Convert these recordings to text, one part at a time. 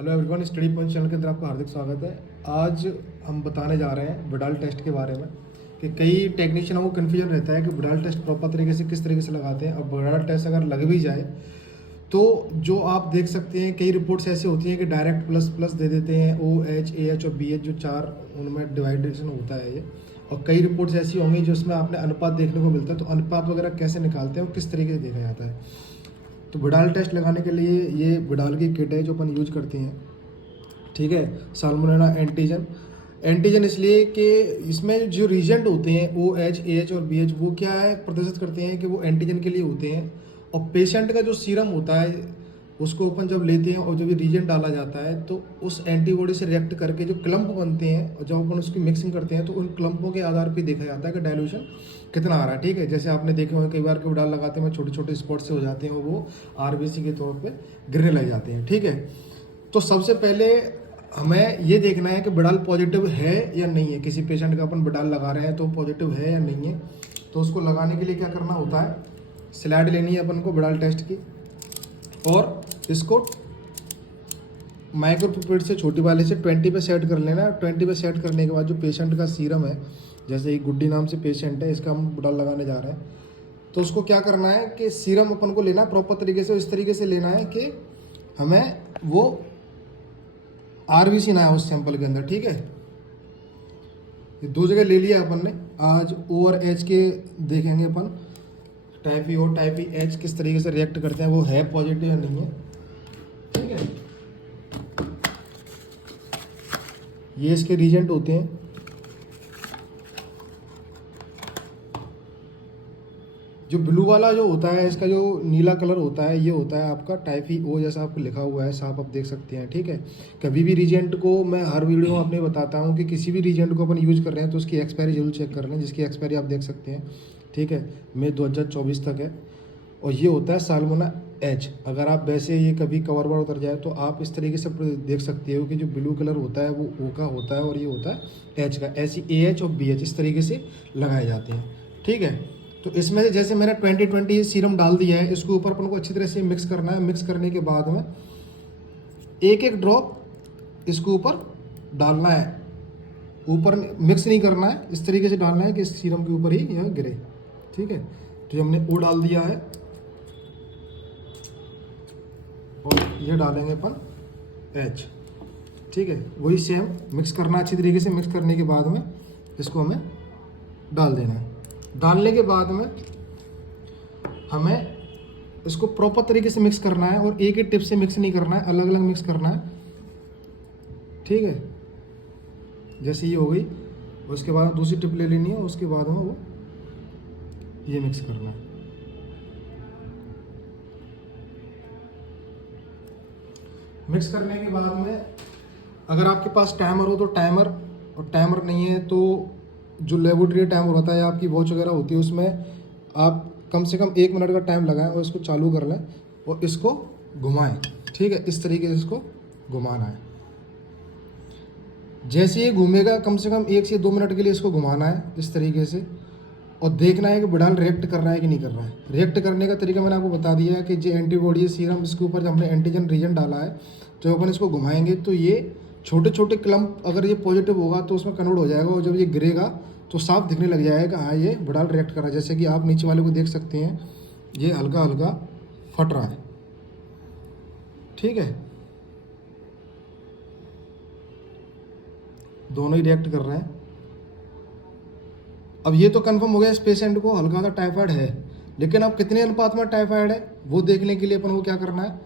Hello everyone, study point channel के अंदर आपका हार्दिक स्वागत है। आज हम बताने जा रहे हैं विडाल टेस्ट के बारे में कि कई टेक्नीशियनों को कन्फ्यूजन रहता है कि विडाल टेस्ट प्रॉपर तरीके से किस तरीके से लगाते हैं। और विडाल टेस्ट अगर लग भी जाए तो जो आप देख सकते हैं कई रिपोर्ट्स ऐसी होती हैं कि डायरेक्ट प्लस प्लस दे देते हैं, OH, AH और BH जो चार उनमें डिवाइडेशन होता है ये। और कई रिपोर्ट्स ऐसी होंगी जिसमें आपने अनुपात देखने को मिलता है। तो अनुपात वगैरह कैसे निकालते हैं और किस तरीके से देखा जाता है। तो विडाल टेस्ट लगाने के लिए ये विडाल की किट है जो अपन यूज करते हैं, ठीक है। साल्मोनेला एंटीजन इसलिए कि इसमें जो रीजेंट होते हैं OH, AH और BH वो क्या है प्रदर्शित करते हैं कि वो एंटीजन के लिए होते हैं। और पेशेंट का जो सीरम होता है उसको अपन जब लेते हैं और जब ये रीजेंट डाला जाता है तो उस एंटीबॉडी से रिएक्ट करके जो क्लम्प बनते हैं और जब अपन उसकी मिक्सिंग करते हैं तो उन क्लम्पों के आधार पर देखा जाता है कि डाइल्यूशन कितना आ रहा है, ठीक है। जैसे आपने देखे होंगे कई बार के विडाल लगाते हैं छोटे छोटे स्पॉट से हो जाते हैं और वो RBC के तौर पे गिरने लग जाते हैं, ठीक है। तो सबसे पहले हमें ये देखना है कि विडाल पॉजिटिव है या नहीं है। किसी पेशेंट का अपन विडाल लगा रहे हैं तो पॉजिटिव है या नहीं है। तो उसको लगाने के लिए क्या करना होता है, स्लाइड लेनी है अपन को विडाल टेस्ट की और इसको माइक्रोपिपेट से छोटी वाले से 20 पे सेट कर लेना है। 20 पे सेट करने के बाद जो पेशेंट का सीरम है, जैसे एक गुड्डी नाम से पेशेंट है, इसका हम विडाल लगाने जा रहे हैं। तो उसको क्या करना है कि सीरम अपन को लेना प्रॉपर तरीके से, इस तरीके से लेना है कि हमें वो RBC ना है उस सैंपल के अंदर, ठीक है। ये दो जगह ले लिया अपन ने। आज O और H के देखेंगे अपन, टाइप E और टाइप H किस तरीके से रिएक्ट करते हैं, वो है पॉजिटिव या नहीं है, ठीक है। ये इसके रीजेंट होते हैं। जो ब्लू वाला जो होता है, इसका जो नीला कलर होता है, ये होता है आपका टाइप O जैसा आपको लिखा हुआ है, साफ आप देख सकते हैं, ठीक है। कभी भी रीजेंट को मैं हर वीडियो में अपने बताता हूँ कि किसी भी रीजेंट को अपन यूज़ कर रहे हैं तो उसकी एक्सपायरी जरूर चेक कर लें, जिसकी एक्सपायरी आप देख सकते हैं, ठीक है। मई 2024 तक है। और ये होता है साल्मोना H। अगर आप वैसे ये कभी कवर पर उतर जाए तो आप इस तरीके से देख सकते हो कि जो ब्लू कलर होता है वो O का होता है और ये होता है H का। ऐसी AH और BH इस तरीके से लगाए जाते हैं, ठीक है। तो इसमें से जैसे मैंने 2020 सीरम डाल दिया है, इसके ऊपर अपन को अच्छी तरह से मिक्स करना है। मिक्स करने के बाद में एक एक ड्रॉप इसके ऊपर डालना है। ऊपर मिक्स नहीं करना है, इस तरीके से डालना है कि इस सीरम के ऊपर ही यह गिरे, ठीक है। तो हमने O डाल दिया है और ये डालेंगे अपन H, ठीक है। वही सेम मिक्स करना अच्छी तरीके से। मिक्स करने के बाद में इसको हमें डाल देना है। डालने के बाद में हमें इसको प्रॉपर तरीके से मिक्स करना है और एक ही टिप से मिक्स नहीं करना है, अलग अलग मिक्स करना है, ठीक है। जैसे ये हो गई, उसके बाद दूसरी टिप ले लेनी है, उसके बाद में वो ये मिक्स करना है। मिक्स करने के बाद में अगर आपके पास टाइमर हो तो टाइमर, और टाइमर नहीं है तो जो लेबोरेटरी टाइमर होता है, आपकी वॉच वगैरह होती है, उसमें आप कम से कम 1 मिनट का टाइम लगाएं और इसको चालू कर लें और इसको घुमाएं, ठीक है। इस तरीके से इसको घुमाना है। जैसे ये घूमेगा कम से कम 1 से 2 मिनट के लिए इसको घुमाना है इस तरीके से, और देखना है कि विडाल रिएक्ट कर रहा है कि नहीं कर रहा है। रिएक्ट करने का तरीका मैंने आपको बता दिया है कि जो एंटीबॉडी सीरम इसके ऊपर जब हमने एंटीजन रीजन डाला है, जब अपन इसको घुमाएंगे तो ये छोटे छोटे क्लम्प, अगर ये पॉजिटिव होगा तो उसमें कन्वर्ट हो जाएगा और जब ये गिरेगा तो साफ दिखने लग जाएगा हाँ ये विडाल रिएक्ट कर रहा है। जैसे कि आप नीचे वाले को देख सकते हैं, ये हल्का हल्का फट रहा है, ठीक है। दोनों ही रिएक्ट कर रहे हैं। अब ये तो कंफर्म हो गया इस पेशेंट को हल्का सा टाइफाइड है, लेकिन अब कितने अनुपात में टाइफाइड है वो देखने के लिए अपन को क्या करना है,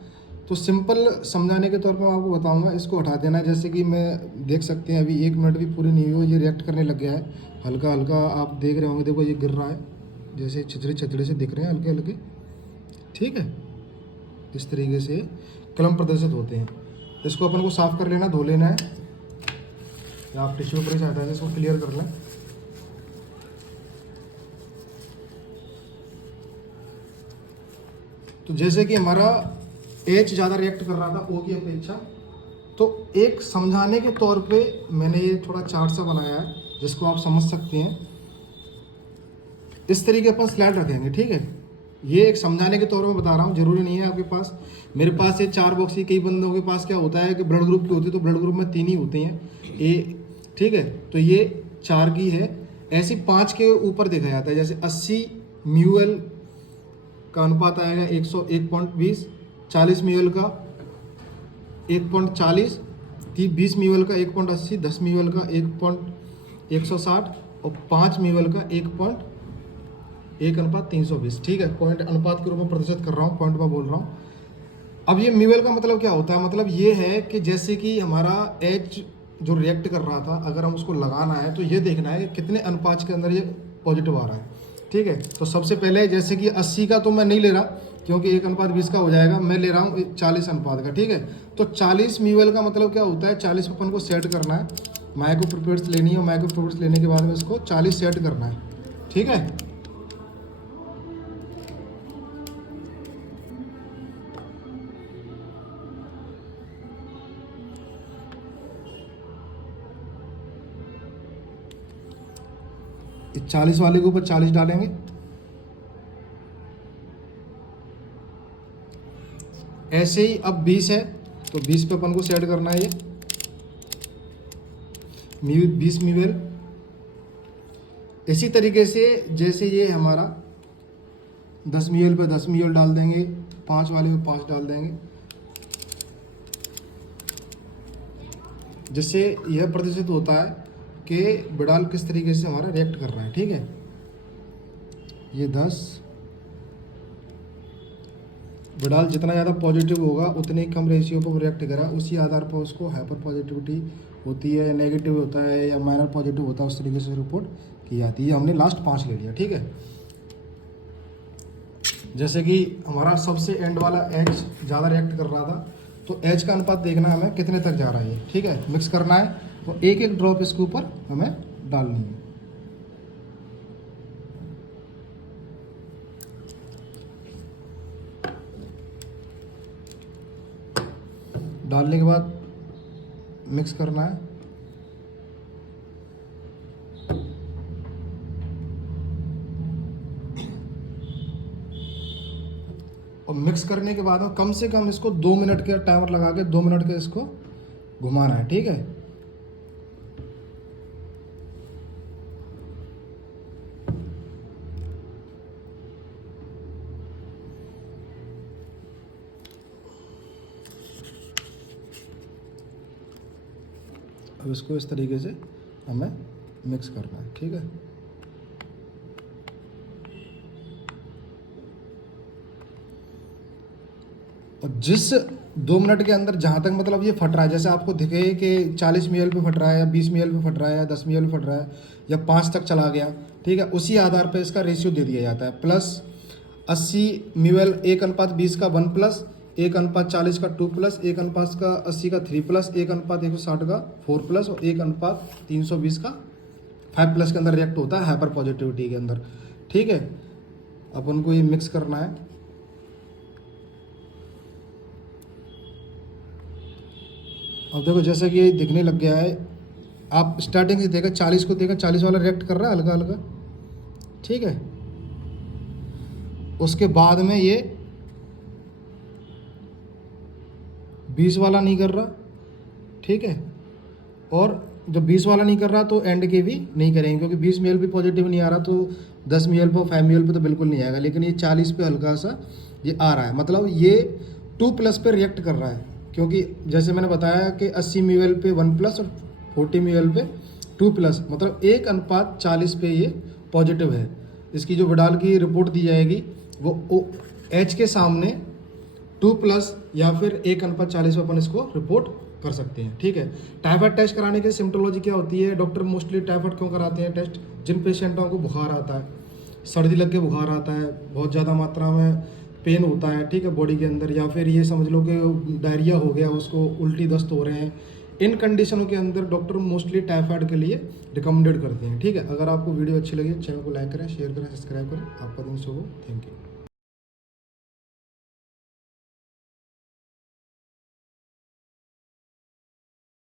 तो सिंपल समझाने के तौर पर मैं आपको बताऊंगा। इसको हटा देना है। जैसे कि मैं देख सकते हैं अभी 1 मिनट भी पूरी नहीं हुई, ये रिएक्ट करने लग गया है हल्का हल्का। आप देख रहे होंगे, देखो ये गिर रहा है, जैसे छिछड़े छिछड़े से दिख रहे हैं हल्के हल्के, ठीक है। इस तरीके से कलम प्रदर्शित होते हैं। इसको अपन को साफ कर लेना, धो लेना है, या आप टिश्यू पेपर से हटा के इसको क्लियर कर लें। तो जैसे कि हमारा H ज़्यादा रिएक्ट कर रहा था O की अपेक्षा, तो एक समझाने के तौर पे मैंने ये थोड़ा चार्ट सा बनाया है जिसको आप समझ सकते हैं। इस तरीके अपन स्लाइड रखेंगे, ठीक है। ये एक समझाने के तौर में बता रहा हूँ, जरूरी नहीं है आपके पास। मेरे पास ये 4 बॉक्स ही, कई बंदों के पास क्या होता है कि ब्लड ग्रुप की होती है तो ब्लड ग्रुप में 3 ही होते हैं ए, ठीक है। तो ये 4 की है। ऐसी 5 के ऊपर देखा जाता है, जैसे 80 म्यूएल का अनुपात आएगा 101.20, 40 म्यूएल का 1.40, 20 म्यूएल का 1.80, 10 म्यूएल का 1.160 और 5 म्यूएल का 1.1:320, ठीक है। पॉइंट अनुपात के रूप में प्रतिशत कर रहा हूँ, पॉइंट में बोल रहा हूँ। अब ये म्यूएल का मतलब क्या होता है, मतलब ये है कि जैसे कि हमारा एच जो रिएक्ट कर रहा था, अगर हम उसको लगाना है तो ये देखना है कि कितने अनुपात के अंदर ये पॉजिटिव आ रहा है, ठीक है। तो सबसे पहले जैसे कि 80 का तो मैं नहीं ले रहा क्योंकि 1:20 का हो जाएगा, मैं ले रहा हूँ 40 अनुपात का, ठीक है। तो 40 म्यूएल का मतलब क्या होता है, 40 अपन को सेट करना है, माइक्रोप्रोपेट्स लेनी है और माइक्रोप्रोपेट्स लेने के बाद में इसको 40 सेट करना है, ठीक है। इस 40 वाले के ऊपर 40 डालेंगे, ऐसे ही अब 20 है तो 20 पे अपन को सेट करना है ये 20 म्यूएल। इसी तरीके से जैसे ये हमारा 10 म्यूएल पे 10 म्यूएल डाल देंगे, 5 वाले पे 5 डाल देंगे, जिससे यह प्रतिशत होता है कि बिडाल किस तरीके से हमारा रिएक्ट कर रहा है, ठीक है। ये 10 बिडाल जितना ज़्यादा पॉजिटिव होगा उतने ही कम रेशियो पर रिएक्ट करा, उसी आधार पर उसको हाइपर पॉजिटिविटी होती है, नेगेटिव होता है या माइनर पॉजिटिव होता है, उस तरीके से रिपोर्ट की जाती है। हमने लास्ट 5 ले लिया, ठीक है। जैसे कि हमारा सबसे एंड वाला एच ज़्यादा रिएक्ट कर रहा था, तो एच का अनुपात देखना है हमें कितने तक जा रहा है, ठीक है। मिक्स करना है तो एक एक ड्रॉप इसके ऊपर हमें डालनी है। डालने के बाद मिक्स करना है। और मिक्स करने के बाद में कम से कम इसको 2 मिनट का टाइमर लगा के 2 मिनट के इसको घुमाना है, ठीक है। अब इसको इस तरीके से हमें मिक्स करना है, ठीक है। और जिस 2 मिनट के अंदर जहाँ तक मतलब ये फट रहा है, जैसे आपको दिखे कि 40 ml पे फट रहा है या 20 ml पे फट रहा है या 10 ml पे फट रहा है या 5 तक चला गया, ठीक है, उसी आधार पे इसका रेशियो दे दिया जाता है। प्लस 80 ml 1:20 का 1 प्लस, 1:40 का 2 प्लस, 1:80 का 3 प्लस, 1:160 का 4 प्लस और 1:320 का 5 प्लस के अंदर रिएक्ट होता है हाइपर पॉजिटिविटी के अंदर, ठीक है। अपन को ये मिक्स करना है। अब देखो जैसा कि ये दिखने लग गया है, आप स्टार्टिंग से देखा 40 को देखा, 40 वाला रिएक्ट कर रहा है हल्का हल्का, ठीक है। उसके बाद में ये 20 वाला नहीं कर रहा, ठीक है। और जब 20 वाला नहीं कर रहा तो एंड के भी नहीं करेंगे, क्योंकि 20 ml भी पॉजिटिव नहीं आ रहा तो 10 ml पे 5 ml पे तो बिल्कुल नहीं आएगा। लेकिन ये 40 पे हल्का सा ये आ रहा है, मतलब ये 2 प्लस पे रिएक्ट कर रहा है, क्योंकि जैसे मैंने बताया कि 80 ml पे 1 प्लस और 40 ml पे 2 प्लस, मतलब 1:40 पे ये पॉजिटिव है। इसकी जो विडाल की रिपोर्ट दी जाएगी वो एच के सामने 2 प्लस या फिर 1:40 पे अपन इसको रिपोर्ट कर सकते हैं, ठीक है। टाइफाइड टेस्ट कराने की सिम्टोलॉजी क्या होती है, डॉक्टर मोस्टली टाइफाइड क्यों कराते हैं टेस्ट, जिन पेशेंटों को बुखार आता है, सर्दी लग के बुखार आता है, बहुत ज़्यादा मात्रा में पेन होता है, ठीक है, बॉडी के अंदर, या फिर ये समझ लो कि डायरिया हो गया, उसको उल्टी दस्त हो रहे हैं, इन कंडीशनों के अंदर डॉक्टर मोस्टली टाइफाइड के लिए रिकमेंडेड करते हैं, ठीक है। अगर आपको वीडियो अच्छी लगी चैनल को लाइक करें, शेयर करें, सब्सक्राइब करें। आपका दिन शुभ हो, थैंक यू।